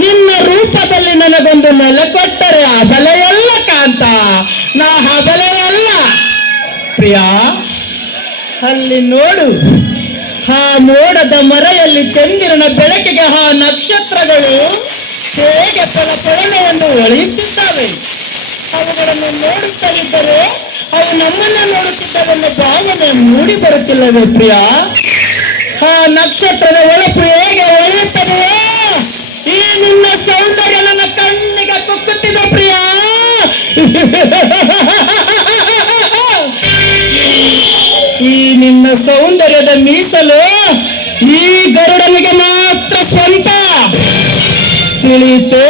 ನಿನ್ನ ರೂಪದಲ್ಲಿ ನನಗೊಂದು ನೆಲೆ ಕೊಟ್ಟರೆ ಅಬಲೆಯಲ್ಲ ಕಾಂತ, ನಾ ಅಬಲೆಯಲ್ಲ. ಪ್ರಿಯ, ಅಲ್ಲಿ ನೋಡು, ಆ ಮೋಡದ ಮರೆಯಲ್ಲಿ ಚಂದಿರನ ಬೆಳಕಿಗೆ ಆ ನಕ್ಷತ್ರಗಳು ಹೇಗೆ ಫಲಫಲನೆಯನ್ನು ಒಳೆಯುತ್ತಿದ್ದಾವೆ. ಅವುಗಳನ್ನು ನೋಡುತ್ತಾ ಇದ್ದರೆ ಅವು ನಮ್ಮನ್ನ ನೋಡುತ್ತಿದ್ದವೆಂದು ಭಾವನೆ ಮೂಡಿ ಬರುತ್ತಿಲ್ಲವೇ ಪ್ರಿಯ? ಆ ನಕ್ಷತ್ರದ ಹೊಳಪು ಹೇಗೆ ಒಳೆಯುತ್ತದೆಯೋ ಈ ನಿನ್ನ ಸೌಂದರ್ಯ ನನ್ನ ಕಣ್ಣಿಗೆ ಕುಕ್ಕುತ್ತಿದೆ ಪ್ರಿಯ. ಈ ನಿನ್ನ ಸೌಂದರ್ಯದ ಮೀಸಲು ಈ ಗರುಡನಿಗೆ ಮಾತ್ರ ಸ್ವಂತ, ತಿಳಿಯುತ್ತೆ?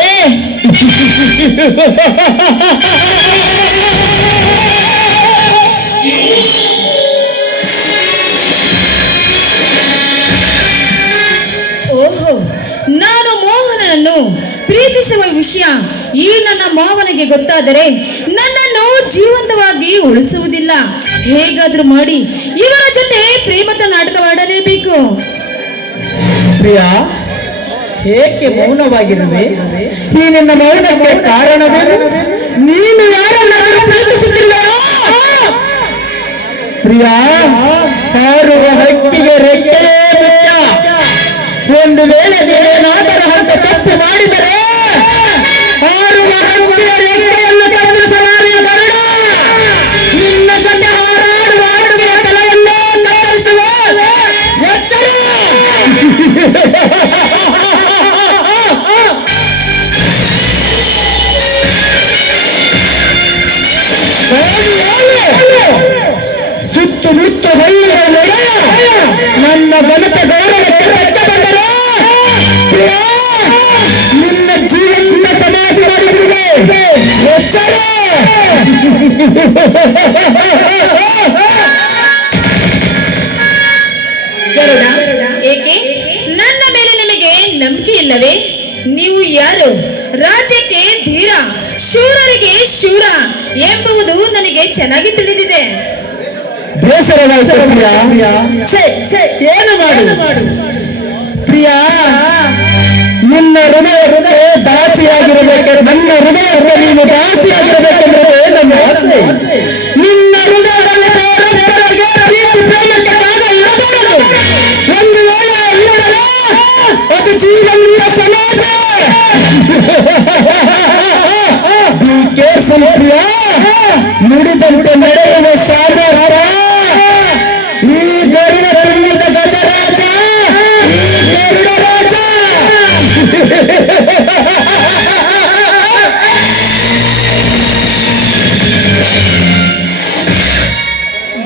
ಓಹೋ, ನಾನು ಮೋಹನನನ್ನು ಪ್ರೀತಿಸುವ ವಿಷಯ ಈ ನನ್ನ ಮಾವನಿಗೆ ಗೊತ್ತಾದರೆ ನನ್ನನ್ನು ಜೀವಂತವಾಗಿ ಉಳಿಸುವುದಿಲ್ಲ. ಹೇಗಾದ್ರೂ ಮಾಡಿ ಇವರ ಜೊತೆ ಪ್ರೇಮದ ನಾಟಕವಾಡಲೇಬೇಕು. ಪ್ರಿಯ, ಏಕೆ ಮೌನವಾಗಿರುವೆ? ಈ ನಿನ್ನ ಮೌನಕ್ಕೆ ಕಾರಣವೇನು? ನೀನು ಯಾರನ್ನಾದರೂ ಪ್ರೀತಿಸುತ್ತಿಲ್ಲ? ಪ್ರಿಯ, ಹಾರುವ ಹಕ್ಕಿಗೆ ರೆಕ್ಕೆ ಮುಖ್ಯ. ಒಂದು ವೇಳೆ ನೀನೇನಾದರೂ ಅಂತ ತಪ್ಪು ಮಾಡಿದರೆ ಹಾರುವ ಹಕ್ಕಿಯ ರೆಕ್ಕೆಯನ್ನು ಕತ್ತರಿಸಲಾರೆ ಗರುಡ. ನಿನ್ನ ಜೊತೆ ಹಾರಾಡುವ ಹಕ್ಕಿಯ ತಲೆಯನ್ನೇ ಕತ್ತರಿಸುವೆ. ಎಚ್ಚರ! ಸುತ್ತಮುತ್ತ ಹಳ್ಳಿಯ ನಡೆ ನನ್ನ ಘನತೆ ಗೌರವಕ್ಕೆ ಬೆಟ್ಟ ಬಂದರೆ ನಿನ್ನ ಜೀವನದಿಂದ ಸಮಾಧಿ ಮಾಡಿಬಿಡುವೆ. ಎಚ್ಚರ! ಗರುಡ, ಏಕೆ ನನ್ನ ಮೇಲೆ ನಿಮಗೆ ನಂಬಿಕೆ ಇಲ್ಲವೇ? ನೀವು ಯಾರು? ರಾಜ್ಯಕ್ಕೆ ಧೀರ, ಶೂರರಿಗೆ ಶೂರ ಎಂಬುದು ನನಗೆ ಚೆನ್ನಾಗಿ ತಿಳಿದಿದೆ. ಬೇಸರವಾಯಿತು ಪ್ರಿಯ. ಏನು ಮಾಡು ಪ್ರಿಯ? ನಿನ್ನ ಹೃದಯಕ್ಕೆ ದಾಸಿಯಾಗಿರಬೇಕು. ನನ್ನ ಹೃದಯಕ್ಕೆ ನೀನು ದಾಸಿಯಾಗಿರಬೇಕೆಂದರೆ ನನ್ನ ಆಸೆ. ನಿನ್ನ ಹೃದಯದಲ್ಲಿ ಪರಸ್ಪರರಿಗೆ ಪ್ರೀತಿ ಪ್ರೇಮಕ್ಕೆ ಜಾಗ ಇರಬಾರದು. ಒಂದು ವೇಳೆ ಇದ್ದರೆ ಅದು ಜೀವನದ ಸಮಾಜ. ಬಿ ಕೇರ್ಫುಲ್ ಪ್ರಿಯ. ನುಡಿದಂತೆ ನಡೆಯುವ ಸಾಮರ್ಥ್ಯ ಈ ಗರುಡ ತುಂಬಿದ ಗಜರಾಜ, ಈ ಗರುಡ ರಾಜ.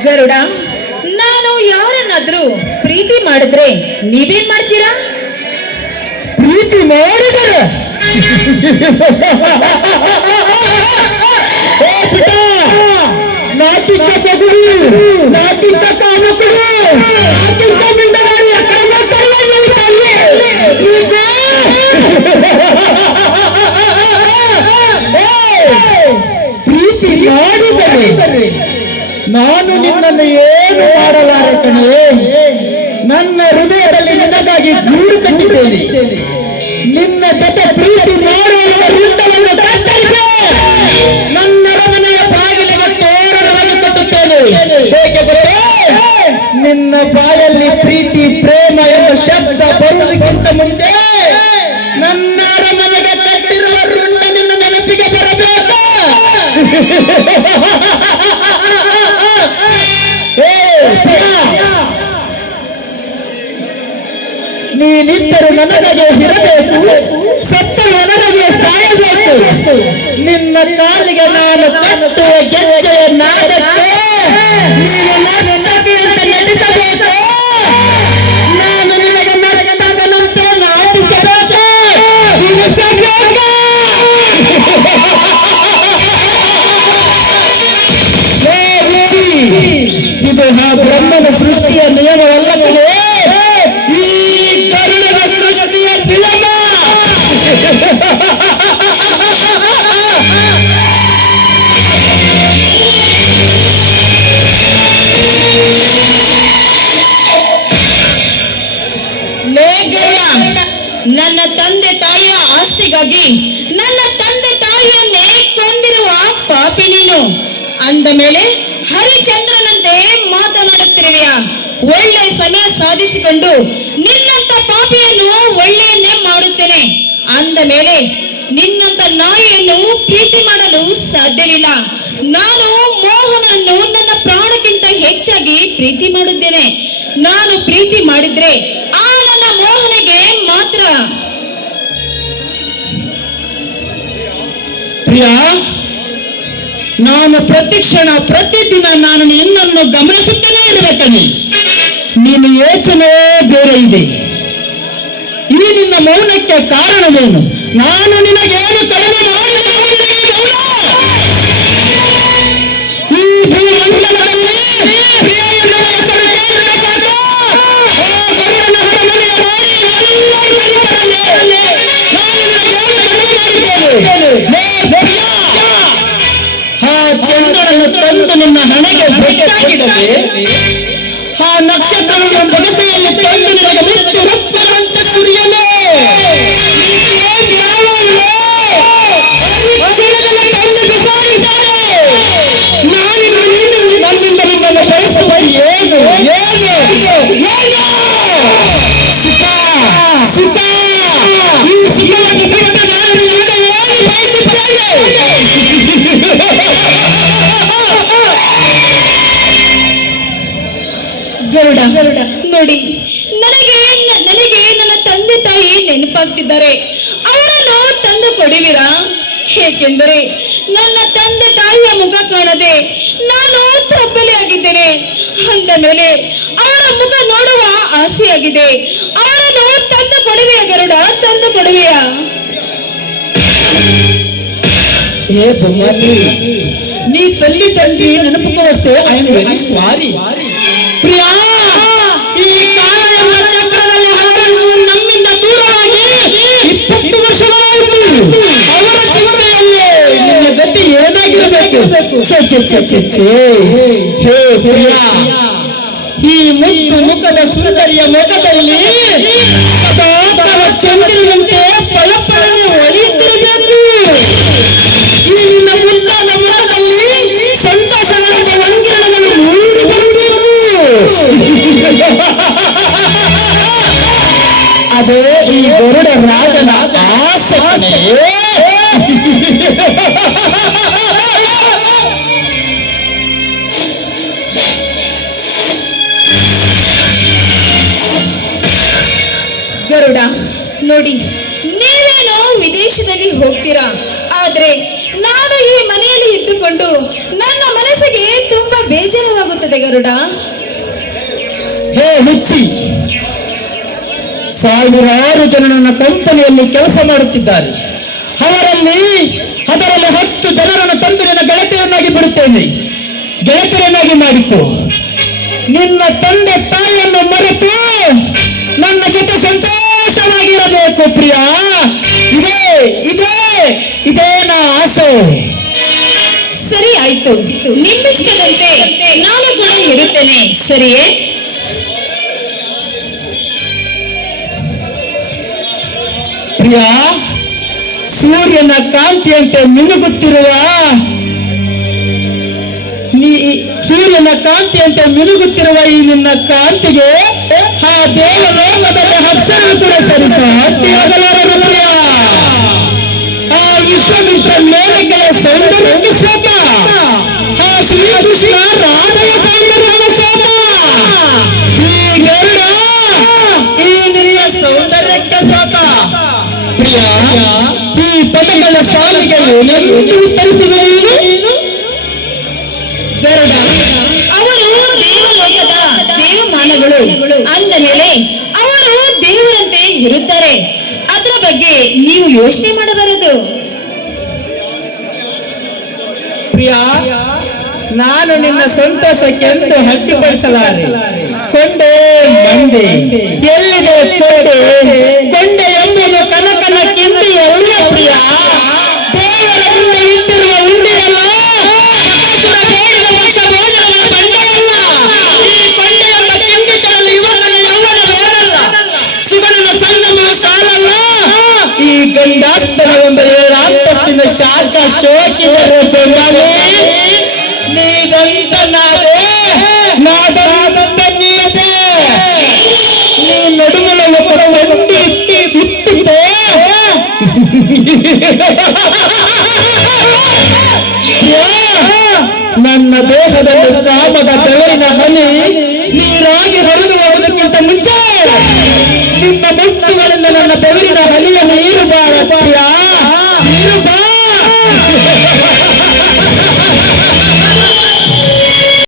ಗರುಡ, ನಾನು ಯಾರನ್ನಾದ್ರೂ ಪ್ರೀತಿ ಮಾಡಿದ್ರೆ ನೀವೇನ್ ಮಾಡ್ತೀರಾ? ಪ್ರೀತಿ ಮಾಡಿದರೆ ನಾತಿದ್ದ ಬಗುಡಿ, ನಾತಿದ್ದ ಕಾಮಕುಡು, ನಾತಿದ್ದ ಮಿಂಡಗಾರಿ ಅಕ್ಕಡೆ ಪ್ರೀತಿ ಮಾಡಿದರೆ ನಾನು ನಿನ್ನನ್ನು ಏನು ಮಾಡಲಾರೆ ಕಣೆ. ನನ್ನ ಹೃದಯದಲ್ಲಿ ನಿನಗಾಗಿ ಗೂಡು ಕಟ್ಟಿದ್ದೇನೆ. ನಿನ್ನ ಜೊತೆ ಪ್ರೀತಿ ಮಾಡುವ ರುಂಡವನ್ನು ಕತ್ತರಿಸಿ ನನ್ನ ಅರಮನೆಯ ಬಾಗಿಲಿಗೆ ತೋರಣವಾಗಿ ಕಟ್ಟುತ್ತೇನೆ. ಹೇಗೆ ಗೊತ್ತೇ? ನಿನ್ನ ಬಾಯಲ್ಲಿ ಪ್ರೀತಿ ಪ್ರೇಮ ಎಂಬ ಶಬ್ದ ಬರುವುದಕ್ಕಿಂತ ಮುಂಚೆ ನನ್ನ ಅರಮನೆಗೆ ಕಟ್ಟಿರುವ ರುಂಡ ನಿನ್ನ ನೆನಪಿಗೆ ಬರಬೇಕು. ನೀನಿದ್ದರು ನನಗೆ ಇರಬೇಕು, ಸತ್ತರು ನನಗೆ ಸಾಯಬೇಕು. ನಿನ್ನ ಕಾಲಿಗೆ ನಾನು ಕಟ್ಟುವ ಗೆಜ್ಜೆಯ ನಾದಕ್ಕೆ ನೀನು ನರ್ತಕಿ ಅಂತ ನಟಿಸಬೇಕು. ನಾನು ನಿನಗೆ ನರ್ತಕನಂತೆ ನಾಟಿಸಬೇಕು. ಇದು ಆ ಬ್ರಹ್ಮನ ಸೃಷ್ಟಿಯ ನಿಯಮವಲ್ಲ ಕಣೆ. ಈ ಗರುಡನ ಸೃಷ್ಟಿಯ ನಿಯಮ. ನನ್ನ ತಂದೆ ತಾಯಿಯನ್ನೇ ಕೊಂದಿರುವ ಪಾಪಿ ನೀನು. ಅಂದ ಮೇಲೆ ಹರಿಚಂದ್ರನಂತೆ ಮಾತನಾಡುತ್ತಿರುವೆಯ? ಒಳ್ಳೆ ಸಮಯ ಸಾಧಿಸಿಕೊಂಡು ನಿನ್ನಂತ ಪಾಪಿಯನ್ನು ಒಳ್ಳೆಯನ್ನೇ ಮಾಡುತ್ತೇನೆ ಅಂದ ಮೇಲೆ ನಿನ್ನಂತ ನಾಯಿಯನ್ನು ಪ್ರೀತಿ ಮಾಡಲು ಸಾಧ್ಯವಿಲ್ಲ. ನಾನು ಮೋಹನನ್ನು ನನ್ನ ಪ್ರಾಣಕ್ಕಿಂತ ಹೆಚ್ಚಾಗಿ ಪ್ರೀತಿ ಮಾಡುತ್ತೇನೆ. ನಾನು ಪ್ರೀತಿ ಮಾಡಿದ್ರೆ ಆ ನನ್ನ ಮೋಹನಿಗೆ ಮಾತ್ರ. ಪ್ರಿಯಾ, ನಾನು ಪ್ರತಿಕ್ಷಣ ಪ್ರತಿದಿನ ನಾನು ನಿನ್ನನ್ನು ಗಮನಿಸುತ್ತಲೇ ಇರಬೇಕನಿ. ನೀನು ಯೋಚನೆ ಬೇರೆ ಇದೆ. ಈ ನಿನ್ನ ಮೌನಕ್ಕೆ ಕಾರಣವೇನು? ನಾನು ನಿನಗೇನು ಕಡಿಮೆ ಮಾಡಿದೆ? ಈ ಭೂಮಂಡಲದಲ್ಲಿ ಪ್ರಿಯ ಎನ್ನುವ ಹೆಸರು ಕೇಳಿದರೆ ಸಾಕು, ಆ ಗರುಡನ ಹರಮನೆಯ ರಾಣಿ ಎಲ್ಲರೂ ಕರೀತಾರಲ್ಲೇ. ನಾನು ನಿನಗೇನು ಕಡಿಮೆ ಮಾಡಿದ್ದೇನೆ? ಆ ಚಂದ್ರನನ್ನು ತಂದು ನಿನ್ನ ಹಣೆಗೆ ಬೆಟ್ಟಾಗಿಡದೆ, ಆ ನಕ್ಷತ್ರವನ್ನು ಬಗಸೆಯಲ್ಲಿ ತಂದು ನಿನಗೆ ಮುತ್ತು ರಕ್ತವಂತೆ ಸುರಿಯಲು ತಂದು ಬಿಸಾಡಿದ್ದಾರೆ. ನಾನಿನ್ನ ನನ್ನಿಂದ ನಿನ್ನನ್ನು ಬಯಸುವ ಏನು ಏನು ಏನು ಸುಖ ಸುಖ. ಈ ಸುಖವನ್ನು ಬಿಟ್ಟು ನಾನು ನಿನ್ನಿಂದ ಏನು ಬಯಸುತ್ತೇನೆ? ಗರುಡ ನೋಡಿ, ನನಗೆ ನನ್ನ ತಂದೆ ತಾಯಿ ನೆನಪಾಗ್ತಿದ್ದಾರೆ. ಅವರನ್ನು ತಂದು ಕೊಡುವಿರಾ? ಏಕೆಂದರೆ ನನ್ನ ತಂದೆ ತಾಯಿಯ ಮುಖ ಕಾಣದೆ ನಾನು ತಬ್ಬಲಿಯಾಗಿದ್ದೇನೆ. ಅಂದ ಮೇಲೆ ಅವರ ಮುಖ ನೋಡುವ ಆಸೆಯಾಗಿದೆ. ಅವರನ್ನು ತಂದು ಕೊಡುವೆಯಾ ಗರುಡ? ತಂದು ಕೊಡುವೆಯಾ? ಹೇ ಬೊಮ್ಮಿ, ನೀ ತಲ್ಲಿ ತಂದಿ ನೆನಪುವಷ್ಟೇ. I am very sorry Priya. ಈ ಕಾಲ ಎಂಬ ಚಕ್ರದಲ್ಲಿ ಹಲವರು ನಮ್ಮಿಂದ ದೂರವಾಗಿ 20 ವರ್ಷಗಳಾಯಿತು. ಅವರ ಚಿಂತೆಯಲ್ಲೇ ನಿನ್ನ ಗತಿ ಏನಾಗಿರಬೇಕು? ಹೇ ಪ್ರಿಯಾ, ಈ ಮುತ್ತು ಮುಖದ ಸುಂದರಿಯ ಮುಖದಲ್ಲಿ ಸದಾಕಾಲ ಚಂದ್ರನಂತೆ ಫಲಫಲನೆ ಒಳೆಯುತ್ತಿರಬೇಕು. ಈ ನಿನ್ನ ಮುದ್ದಾದ ಮುಖದಲ್ಲಿ ಸಂತೋಷಗಳ ವಂಗಿರಣಗಳು ಮೂಡಿ ಬರಬೇಕು. ಅದೇ ಈ ಗರುಡ ರಾಜನ ಆಸೆ. ಗರುಡ ನೋಡಿ, ನೀವೇನೋ ವಿದೇಶದಲ್ಲಿ ಹೋಗ್ತೀರಾ, ಆದ್ರೆ ನಾನು ಈ ಮನೆಯಲ್ಲಿ ಇದ್ದುಕೊಂಡು ನನ್ನ ಮನಸ್ಸಿಗೆ ತುಂಬಾ ಬೇಜಾರವಾಗುತ್ತದೆ ಗರುಡ. ಹೇ ಹುಚ್ಚಿ, ಸಾವಿರಾರು ಜನ ನನ್ನ ಕಂಪನಿಯಲ್ಲಿ ಕೆಲಸ ಮಾಡುತ್ತಿದ್ದಾರೆ. ಅದರಲ್ಲಿ 10 ಜನರನ್ನು ತಂದು ನಿನ್ನ ಗೆಳತಿಯನ್ನಾಗಿ ಬಿಡುತ್ತೇನೆ. ಗೆಳತಿಯನ್ನಾಗಿ ಮಾಡಿಕೊ. ನಿನ್ನ ತಂದೆ ತಾಯಿಯನ್ನು ಮರೆತು ನನ್ನ ಜೊತೆ ಸಂತೋಷವಾಗಿರಬೇಕು ಪ್ರಿಯಾ. ಇದೇ ಇದೇ ಇದೇ ನಾ ಆಸೆ. ಸರಿ ಆಯ್ತು, ನಿಮ್ಮಿಷ್ಟದಂತೆ ನಾನು ಕೂಡ ಇರುತ್ತೇನೆ, ಸರಿಯೇ? ಪ್ರಿಯಾ, ಸೂರ್ಯನ ಕಾಂತಿಯಂತೆ ಮಿನುಗುತ್ತಿರುವ ಈ ನಿನ್ನ ಕಾಂತಿಗೆ ಆ ದೇವಲೋಕದಲ್ಲಿ ಅಪ್ಸರರು ಕೂಡ ಸರಿಸಾಟಿಯಾಗಲಾರರು ಪ್ರಿಯ. ಆ ವಿಶ್ವ ಮೇಲಕ್ಕೆ ಸೌಂದರ್ಯಕ್ಕೆ ಸೋತ, ಆ ಶ್ರೀಕೃಷ್ಣ ರಾಧೆಯ ಸೌಂದರ್ಯಕ್ಕೆ ಸೋತ. ಈ ಗರುಡ ಈ ನಿನ್ನ ಸೌಂದರ್ಯಕ್ಕೆ ಸೋತ. ಪ್ರಿಯ, ಈ ಪದಗಳ ಸಾಲಿಗೆ ಏನೆಂದು ಉತ್ತರಿಸಿದೆ ನೀನು? ಗರುಡ, ಅವರು ದೇವಲೋಕದ ದೇವಮಾನಗಳು. ಅಂದ ಮೇಲೆ ಅವರು ದೇವರಂತೆ ಇರುತ್ತಾರೆ. ಅದರ ಬಗ್ಗೆ ನೀವು ಯೋಚನೆ ಮಾಡಬಾರದು. ಪ್ರಿಯ, ನಾನು ನಿನ್ನ ಸಂತೋಷಕ್ಕೆಂದು ಅಡ್ಡಿಪಡಿಸಲಾರೆ. ಕೊಂಡೆ ಮಂಡೆ ಎಲ್ಲಿದೆ ಕೊಂಡೆ? ಕೊಂಡೆ ಎಂಬುದು ಕನಕನ ಕಿಂಡಿ ಅಲ್ಲ ಪ್ರಿಯ. ದೇವರ ಮುಂದೆ ಇಟ್ಟಿರುವ ಉಂಡೆಯಲ್ಲ, ಬೇಡಿದ ಪಕ್ಷ ಭೋಜನದ ಬಂಡೆಯಲ್ಲ. ಈ ಕೊಂಡೆ ಎಂಬ ಕಿಂಡಿ ತರಲು ಯುವಕನ ಯೌವನ ಬೇಡಲ್ಲ, ಸುಗಣನ ಸಂಗಮ ಸಾಲಲ್ಲ. ಈ ಗಂಡಾಸ್ತನವೆಂಬ 7 ಅಂತಸ್ತಿನ ಶಾಖ ಶೋಕಿದರೆ ಬೆಂಬಲಿ ನೀದಂತ ನಾದೇ ನಾದಂತ ನೀದೆ ನೀ ನಡುಮಲ ಮಂಡಿ ಬಿಟ್ಟಿದ್ದೆ ನನ್ನ ದೇಹದಲ್ಲಿ ಕಾಮದ ಬೆವರಿನ ಹನಿ ನೀರಾಗಿ ಹರಿದು ಹೋಗುವುದಕ್ಕಿಂತ ಮುಂಚೆ ನಿಮ್ಮ ಮುಟ್ಟುಗಳಿಂದ ನನ್ನ ಬೆವರಿನ